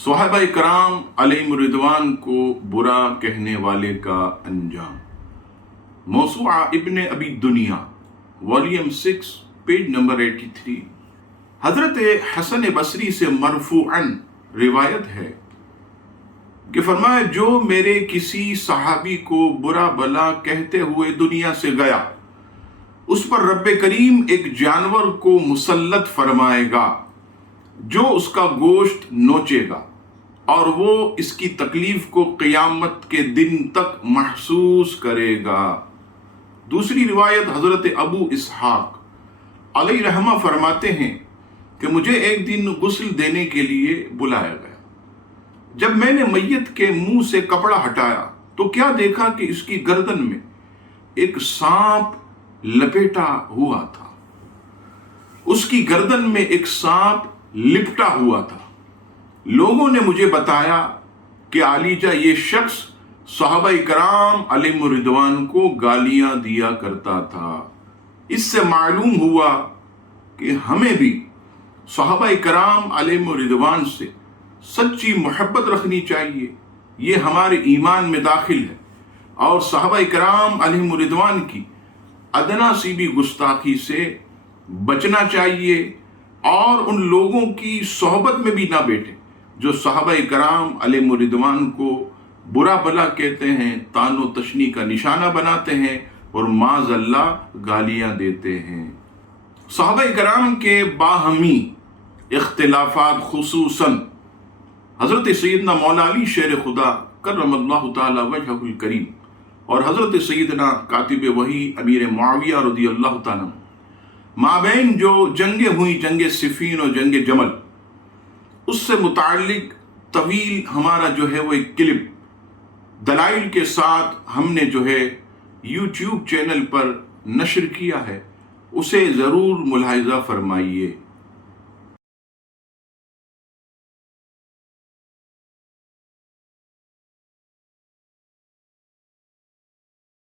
صحابہ کرام علیہم الرضوان کو برا کہنے والے کا انجام۔ موسوعہ ابن ابی دنیا والیوم 6 پیج نمبر 83۔ حضرت حسن بصری سے مرفوعاً روایت ہے کہ فرمایا جو میرے کسی صحابی کو برا بلا کہتے ہوئے دنیا سے گیا، اس پر رب کریم ایک جانور کو مسلط فرمائے گا جو اس کا گوشت نوچے گا، اور وہ اس کی تکلیف کو قیامت کے دن تک محسوس کرے گا۔ دوسری روایت حضرت ابو اسحاق علیہ رحمہ فرماتے ہیں کہ مجھے ایک دن غسل دینے کے لیے بلایا گیا۔ جب میں نے میت کے منہ سے کپڑا ہٹایا تو کیا دیکھا کہ اس کی گردن میں ایک سانپ لپیٹا ہوا تھا۔ اس کی گردن میں ایک سانپ لپٹا ہوا تھا۔ لوگوں نے مجھے بتایا کہ علیجہ یہ شخص صحابہ کرام علیہم الرضوان کو گالیاں دیا کرتا تھا۔ اس سے معلوم ہوا کہ ہمیں بھی صحابہ کرام علیہم الرضوان سے سچی محبت رکھنی چاہیے، یہ ہمارے ایمان میں داخل ہے، اور صحابہ کرام علیہم الرضوان کی ادنا سی بھی گستاخی سے بچنا چاہیے، اور ان لوگوں کی صحبت میں بھی نہ بیٹھے جو صحابہ کرام علیہم الرضوان کو برا بلا کہتے ہیں، طعن و تشنیع کا نشانہ بناتے ہیں اور معاذ اللہ گالیاں دیتے ہیں۔ صحابہ کرام کے باہمی اختلافات، خصوصاً حضرت سیدنا مولا علی شیر خدا کرم اللہ تعالی وجہہ الکریم اور حضرت سیدنا کاتب وحی امیر معاویہ رضی اللہ تعالیٰ مابین جو جنگیں ہوئیں، جنگ صفین اور جنگ جمل، اس سے متعلق طویل ہمارا جو ہے وہ ایک کلپ دلائل کے ساتھ ہم نے جو ہے یوٹیوب چینل پر نشر کیا ہے، اسے ضرور ملاحظہ فرمائیے۔